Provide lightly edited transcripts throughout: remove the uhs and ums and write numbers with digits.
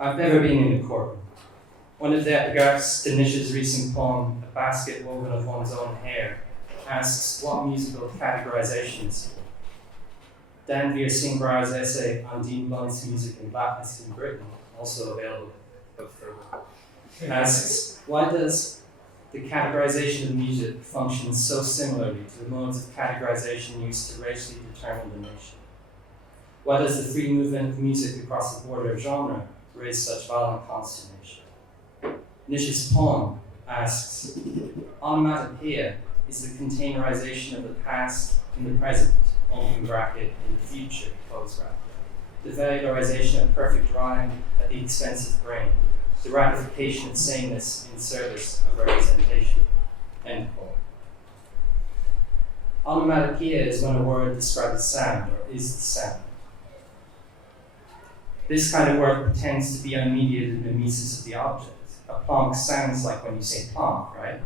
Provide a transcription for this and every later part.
I've never been in a courtroom. One of the epigraphs to Nish's recent poem, A Basket Woven of One's Own Hair, asks what musical categorization is here. Dan Veer-Singbra's essay on Dean Blunt's music and blackness in Britain, also available, asks, why does the categorization of music function so similarly to the modes of categorization used to racially determine the nation? Why does the free movement of music across the border of genre raise such violent consternation? Nish's poem asks, onomatopoeia is the containerization of the past in the present, open bracket, in the future, close bracket. The valorization of perfect rhyme at the expense of brain. The ratification of sameness in service of representation. End quote. Onomatopoeia is when a word describes sound or is the sound. This kind of word pretends to be unmediated mimesis of the object. A plonk sounds like when you say plonk, right?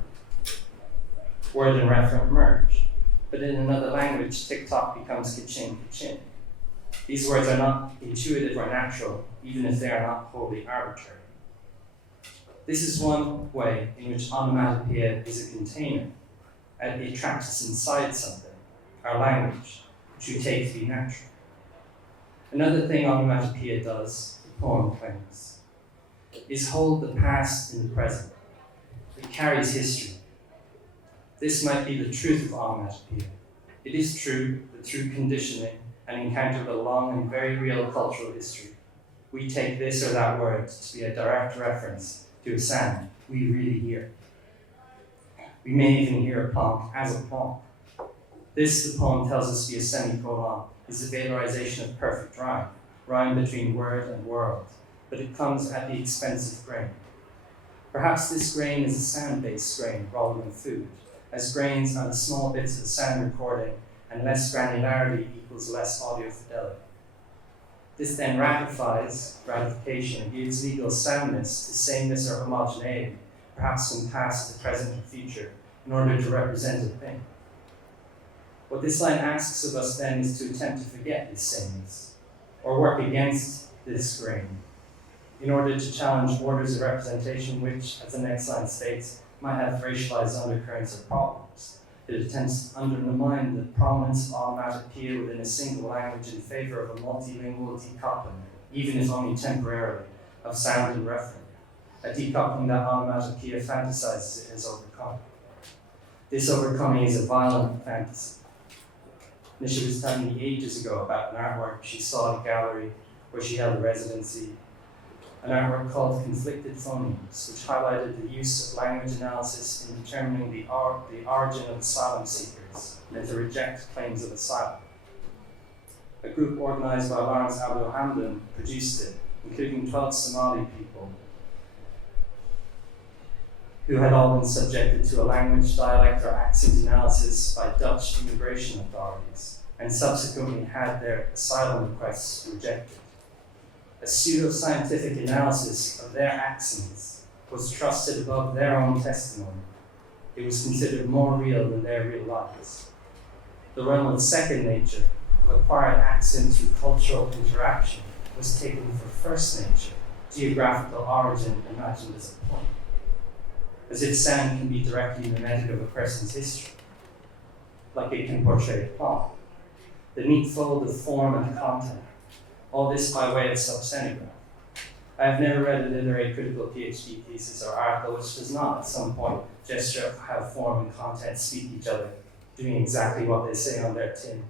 Word and referent merge. But in another language, tick-tock becomes ka-ching, ka-ching. These words are not intuitive or natural, even if they are not wholly arbitrary. This is one way in which onomatopoeia is a container, and it traps us inside something, our language, which we take to be natural. Another thing onomatopoeia does, the poem claims, is hold the past in the present. It carries history. This might be the truth of onomatopoeia. It is true that through conditioning and encounter with a long and very real cultural history, we take this or that word to be a direct reference to a sound we really hear. We may even hear a plonk as a plonk. This, the poem tells us via semicolon, is the valorization of perfect rhyme, rhyme between word and world, but it comes at the expense of grain. Perhaps this grain is a sound-based grain rather than food, as grains are the small bits of the sound recording, and less granularity equals less audio fidelity. This then ratification, and gives legal soundness to sameness or homogeneity, perhaps from past to present and future, in order to represent a thing. What this line asks of us then is to attempt to forget this sameness, or work against this grain, in order to challenge orders of representation which, as the next line states, might have racialized undercurrents or problems. It attempts to undermine the prominence of onomatopoeia within a single language in favor of a multilingual decoupling, even if only temporarily, of sound and referent, a decoupling that onomatopoeia fantasizes it has overcome. This overcoming is a violent fantasy. Nisha was telling me ages ago about an artwork she saw at a gallery where she held a residency, an artwork called Conflicted Phonemes, which highlighted the use of language analysis in determining the origin of asylum seekers and to reject claims of asylum. A group organized by Lawrence Abdul Hamdan produced it, including 12 Somali people who had all been subjected to a language, dialect, or accent analysis by Dutch immigration authorities, and subsequently had their asylum requests rejected. A pseudo-scientific analysis of their accents was trusted above their own testimony. It was considered more real than their real lives. The realm of second nature, of acquired accent through cultural interaction, was taken for first nature, geographical origin imagined as a point. As if sound can be directly mimetic of a person's history, like it can portray a plot. The neat fold of form and content, all this by way of subsenigraph. I have never read a literary critical PhD thesis or article which does not at some point gesture of how form and content speak each other, doing exactly what they say on their tin.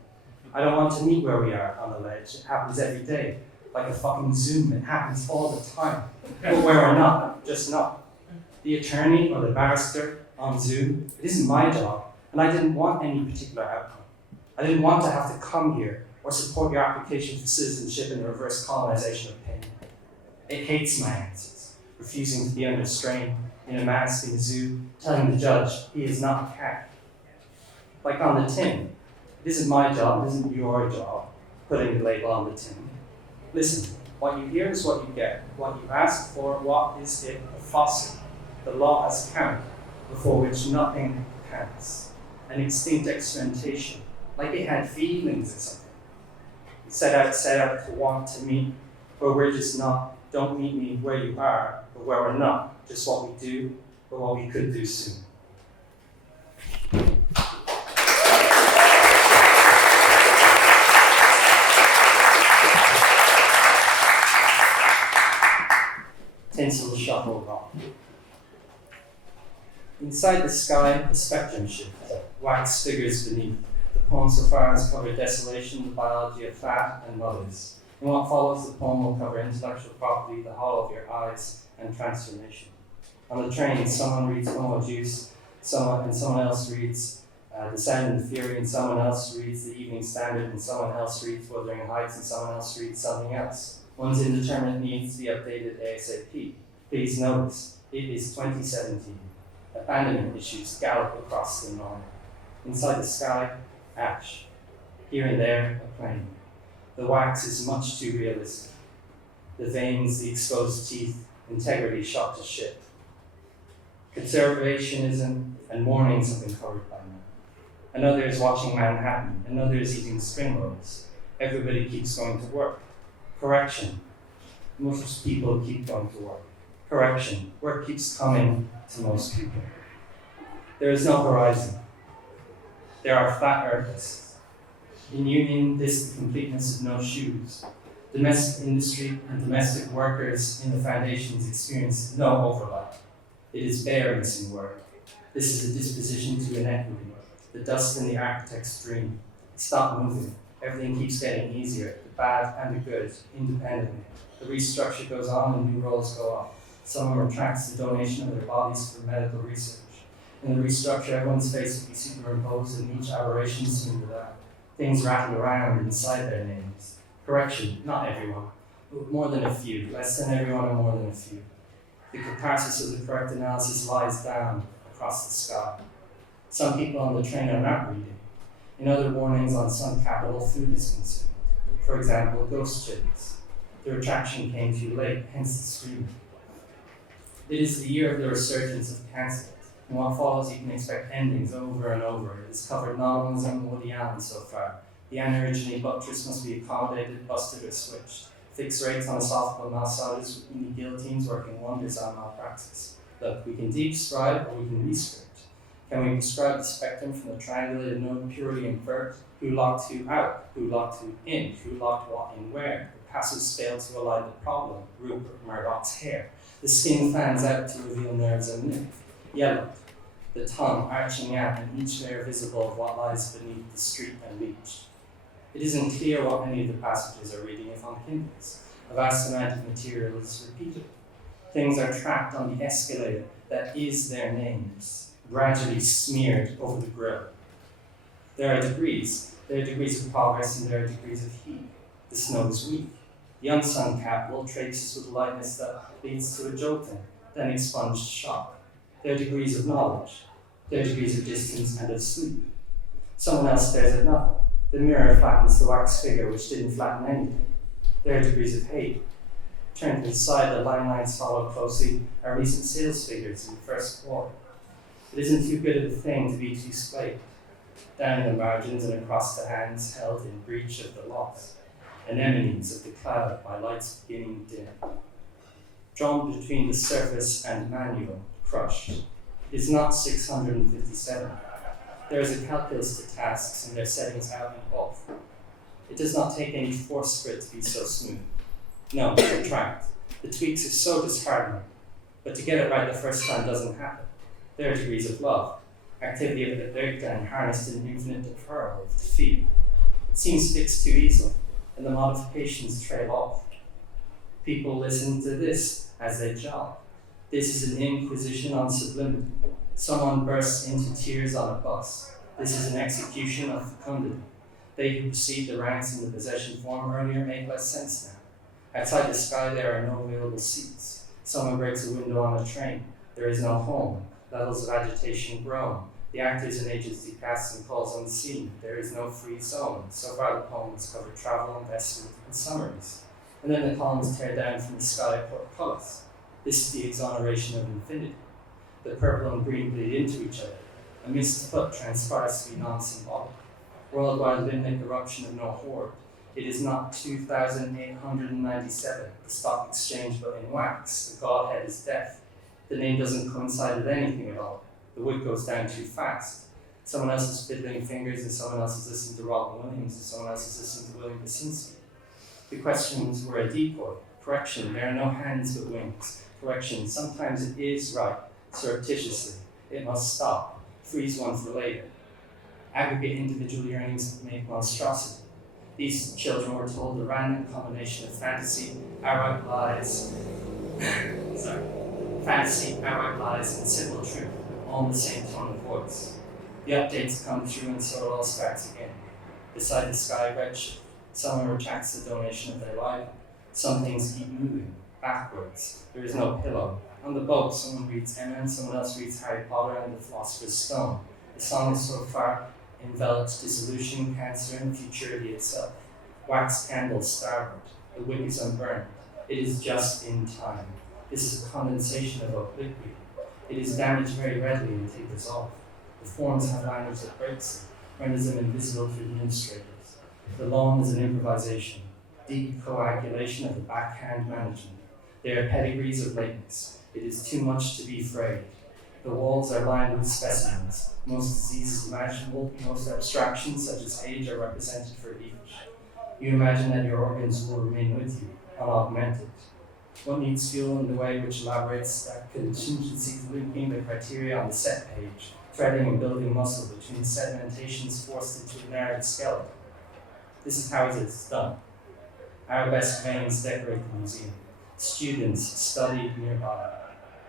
I don't want to meet where we are on the ledge. It happens every day, like a fucking Zoom. It happens all the time. But where we're not, just not. The attorney or the barrister on Zoom, it isn't my job, and I didn't want any particular outcome. I didn't want to have to come here or support your application for citizenship in the reverse colonization of pain. It hates my answers, refusing to be under strain in a mask in a zoo, telling the judge he is not a cat. Like on the tin, it isn't my job, it isn't your job, putting the label on the tin. Listen, what you hear is what you get. What you ask for, what is it? A fossil. The law has count, before which nothing counts. An extinct experimentation, like it had feelings or something. Set out to want to meet, but we're just not Don't meet me where you are, but where we're not. Just what we do, but what we could do soon. Tinsel shuffle rock. Inside the sky, the spectrum shift. Wax figures beneath. The poem so far has covered desolation, the biology of fat, and mothers. In what follows, the poem will cover intellectual property, the hollow of your eyes, and transformation. On the train, someone reads Homo Juice, and someone else reads The Sound and the Fury, and someone else reads The Evening Standard, and someone else reads Wuthering Heights, and someone else reads something else. One's indeterminate needs to be updated ASAP. Please notice, it is 2017. Abandonment issues gallop across the north. Inside the sky, ash. Here and there, a plane. The wax is much too realistic. The veins, the exposed teeth, integrity shot to shit. Conservationism and mornings have been covered by now. Another is watching Manhattan. Another is eating spring rolls. Everybody keeps going to work. Correction. Most people keep going to work. Correction. Work keeps coming to most people. There is no horizon. There are flat earths. In union, this the completeness of no shoes. Domestic industry and domestic workers in the foundations experience no overlap. It is bare missing work. This is a disposition to inequity, the dust in the architect's dream. Stop moving. Everything keeps getting easier, the bad and the good, independently. The restructure goes on and new roles go up. Someone retracts the donation of their bodies for medical research. In the restructure, everyone's face will be superimposed and each aberration smoothed out. Things rattle around inside their names. Correction, not everyone, but more than a few, less than everyone and more than a few. The catharsis of the correct analysis lies down across the sky. Some people on the train are not reading. In other warnings on some capital, food is consumed. For example, ghost chilies. The retraction came too late, hence the screaming. It is the year of the resurgence of cancer. In what follows, you can expect endings over and over. It has covered novels and Woody Allen so far. The unoriginally buttress must be accommodated, busted, or switched. Fixed rates on softball massages with mini guillotines working wonders on malpractice. Look, we can describe or we can rescript. Can we describe the spectrum from the triangulated node purely invert? Who locked who out? Who locked who in? Who locked what in where? The passives fail to align the problem. Rupert Murdoch's hair. The skin fans out to reveal nerves and lymph. Yellow. The tongue arching out and each layer visible of what lies beneath the street and beach. It isn't clear what any of the passages are reading if on Kindles. A vast amount of material is repeatable. Things are tracked on the escalator that is their names, gradually smeared over the grill. There are degrees. There are degrees of progress and there are degrees of heat. The snow is weak. The unsung capital traces with lightness that leads to a jolting, then expunged shock. There are degrees of knowledge. There are degrees of distance and of sleep. Someone else stares at nothing. The mirror flattens the wax figure which didn't flatten anything. There are degrees of hate. Turn to the side, the line lines follow closely our recent sales figures in the first quarter. It isn't too good of a thing to be too splayed. Down in the margins and across the hands held in breach of the loss. Anemones of the cloud by lights beginning dim. Drawn between the surface and manual, crushed. It is not 657. There is a calculus to tasks and their settings out and off. It does not take any force for it to be so smooth. No, retract. The tweaks are so disheartening. But to get it right the first time doesn't happen. There are degrees of love. Activity of the breakdown harnessed in infinite deferral of defeat. It seems fixed too easily, and the modifications trail off. People listen to this as their job. This is an inquisition on sublimity. Someone bursts into tears on a bus. This is an execution of fecundity. They who received the ranks in the possession form earlier make less sense now. Outside the sky there are no available seats. Someone breaks a window on a train. There is no home. Levels of agitation grow. The actors and agency casts and calls unseen. There is no free zone. So far the poems cover travel, investment, and summaries. And then the columns tear down from the sky portcullis. This is the exoneration of infinity. The purple and green bleed into each other. A mist foot transpires to be non-symbolic. Worldwide limbic eruption of no horde. It is not 2,897, the stock exchange, but in wax. The Godhead is death. The name doesn't coincide with anything at all. The wood goes down too fast. Someone else is fiddling fingers, and someone else is listening to Robin Williams, and someone else is listening to William Basinski. The questions were a decoy. Correction, there are no hands but wings. Correction, sometimes it is right, surreptitiously. It must stop. Freeze one for later. Aggregate individual yearnings make monstrosity. These children were told a random combination of fantasy, outright lies, outright lies, and simple truth, all in the same tone of voice. The updates come through and so it all starts again. Beside the sky redshift, someone retracts the donation of their life. Some things keep moving, backwards. There is no pillow. On the boat, someone reads Emma and someone else reads Harry Potter and the Philosopher's Stone. The song is so far enveloped dissolution, cancer, and futurity itself. Wax candles starboard, the wick is unburned. It is just in time. This is a condensation of obliquity. It is damaged very readily and tapers off. The forms have language that breaks them, renders them invisible to administrators. The lawn is an improvisation, decoagulation of the backhand management. They are pedigrees of lateness. It is too much to be afraid. The walls are lined with specimens. Most diseases imaginable, most abstractions such as age are represented for each. You imagine that your organs will remain with you, unaugmented. One needs fuel in the way which elaborates that contingency linking the criteria on the set page, threading and building muscle between sedimentations forced into a narrowed skeleton. This is how it is done. Arabesque veins decorate the museum. Students study nearby.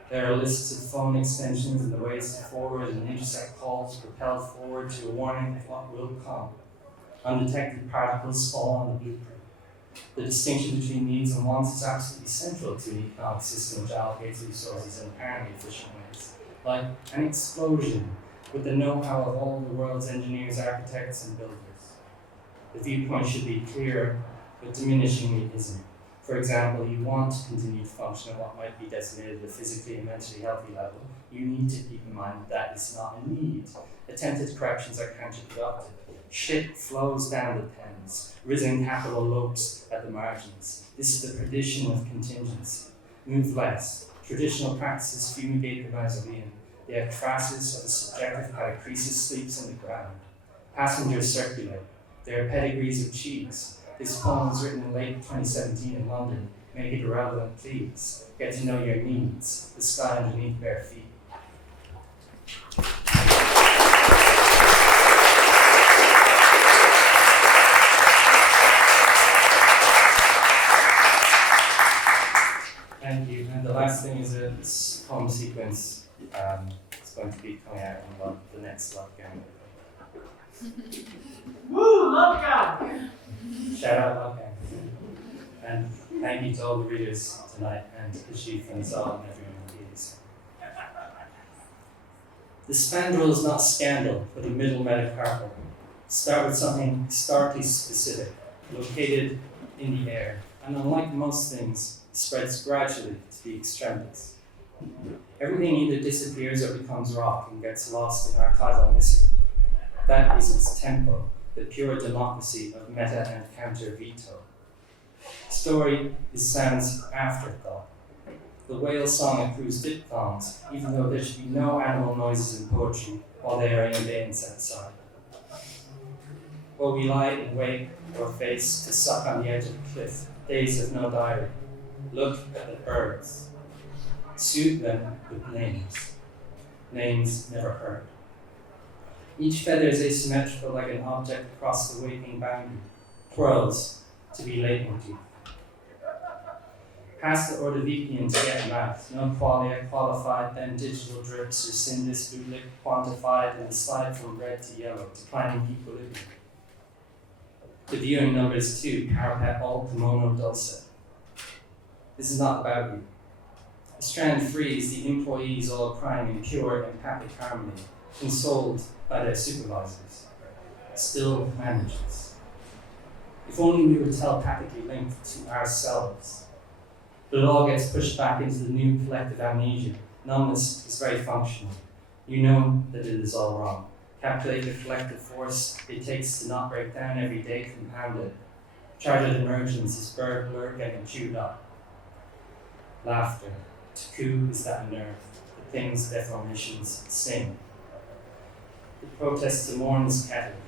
There are lists of phone extensions and the ways to forward and intersect calls propelled forward to a warning of what will come. Undetected particles fall on the blueprint. The distinction between needs and wants is absolutely central to an economic system which allocates resources in apparently efficient ways. Like an explosion with the know-how of all the world's engineers, architects, and builders. The viewpoint should be clear, but diminishingly isn't. For example, you want to continue to function at what might be designated a physically and mentally healthy level. You need to keep in mind that is not a need. Attempted corrections are counterproductive. Shit flows down the Thames. Risen capital lopes at the margins. This is the perdition of contingency. Move less. Traditional practices fumigate the mausoleum. The ekphrasis of the subjective catacresis sleeps in the ground. Passengers circulate. There are pedigrees of cheese. This poem was written in late 2017 in London. Make it irrelevant, please. Get to know your needs. The sky underneath bare feet. Thank you. And the last thing is a poem sequence. It's going to be coming out in the next lockdown. Woo, lockdown! Shout out lockdown. And thank you to all the readers tonight, and the chief and Saul and everyone who reads. The spandrel is not scandal, but a middle metacarpal. Start with something starkly specific, located in the air, and unlike most things, spreads gradually to the extremities. Everything either disappears or becomes rock and gets lost in archival misery. That is its tempo, the pure democracy of meta and counter veto. Story is sound's afterthought. The whale song accrues diphthongs, even though there should be no animal noises in poetry while they are in abeyance outside. While we lie in wake or face to suck on the edge of a cliff, days of no diary. Look at the birds. Soothe them with names. Names never heard. Each feather is asymmetrical like an object across the waking boundary. Twirls to be leitmotif. Pass the Ordovician to get math. No qualia qualified, then digital drips or sindis duplic quantified in the slide from red to yellow, declining equilibrium. The viewing numbers too, parapet alt mono dulce. This is not about you. The strand frees the employees all crying in pure empathic harmony, consoled by their supervisors. Still manages. If only we were telepathically linked to ourselves. But it all gets pushed back into the new collective amnesia. Numbness is very functional. You know that it is all wrong. Calculate the collective force it takes to not break down every day compounded. Chartered emergence is burglar getting chewed up. Laughter. To coo is that nerve. The things deformations sing. The protest to mourn is kettled.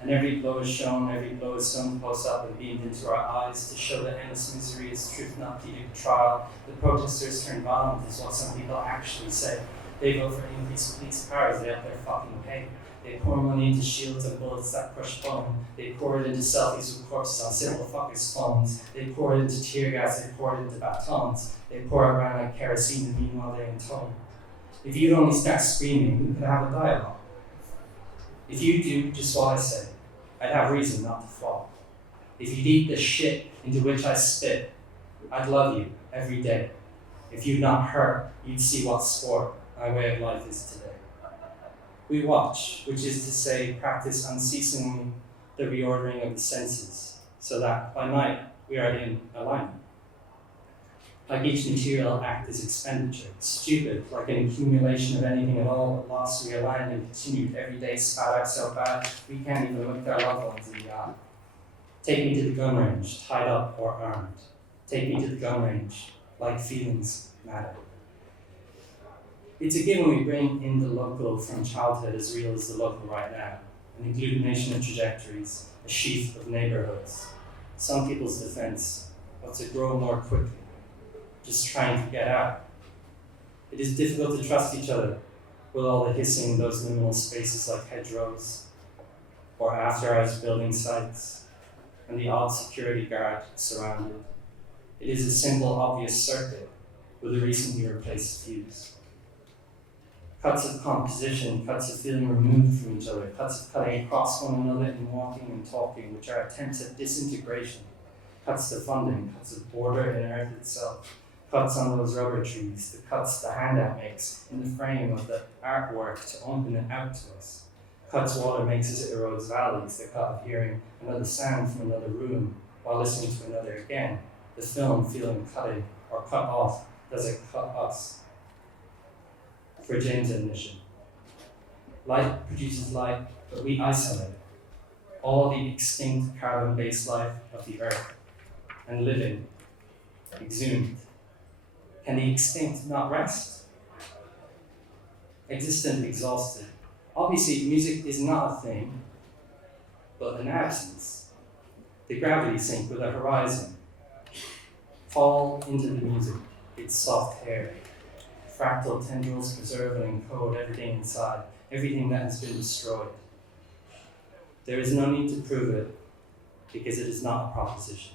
And every blow is shown, every blow is sewn close up and beamed into our eyes to show that endless misery is truth not pleaded trial. The protesters turn violent is what some people actually say. They vote for increased police powers, they up their fucking pay. They pour money into shields and bullets that crush bone. They pour it into selfies with corpses on simple fuckers' phones. They pour it into tear gas, they pour it into batons. They pour it around like kerosene and meanwhile they intone. If you'd only start screaming, we could have a dialogue. If you do just what I say, I'd have reason not to fall. If you'd eat the shit into which I spit, I'd love you every day. If you'd not hurt, you'd see what sport my way of life is today. We watch, which is to say, practice unceasingly the reordering of the senses, so that by night we are in alignment. Like each material act is expenditure, stupid, like an accumulation of anything at all, but lost, realigned, and continued every day, spat out so bad, we can't even look our loved ones in the eye. Take me to the gun range, tied up or armed. Take me to the gun range, like feelings matter. It's a given we bring in the local from childhood as real as the local right now, an agglutination of trajectories, a sheath of neighborhoods. Some people's defense, but to grow more quickly. Just trying to get out. It is difficult to trust each other with all the hissing in those liminal spaces like hedgerows or after-hours building sites and the odd security guard surrounded. It is a simple, obvious circuit with a recently replaced fuse. Cuts of composition, cuts of feeling removed from each other, cuts of cutting across one another in walking and talking, which are attempts at disintegration, cuts to funding, cuts of border in earth itself, cuts on those rubber trees, the cuts the handout makes in the frame of the artwork to open it out to us. Cuts water makes as it erodes valleys, the cut of hearing another sound from another room while listening to another again. The film feeling cutting or cut off, does it cut us? For James' admission, light produces light, but we isolate all the extinct carbon-based life of the earth and living, exhumed. Can the extinct not rest? Existent, exhausted. Obviously, music is not a thing, but an absence. The gravity sink with a horizon. Fall into the music, its soft hair. Fractal tendrils preserve and encode everything inside, everything that has been destroyed. There is no need to prove it, because it is not a proposition.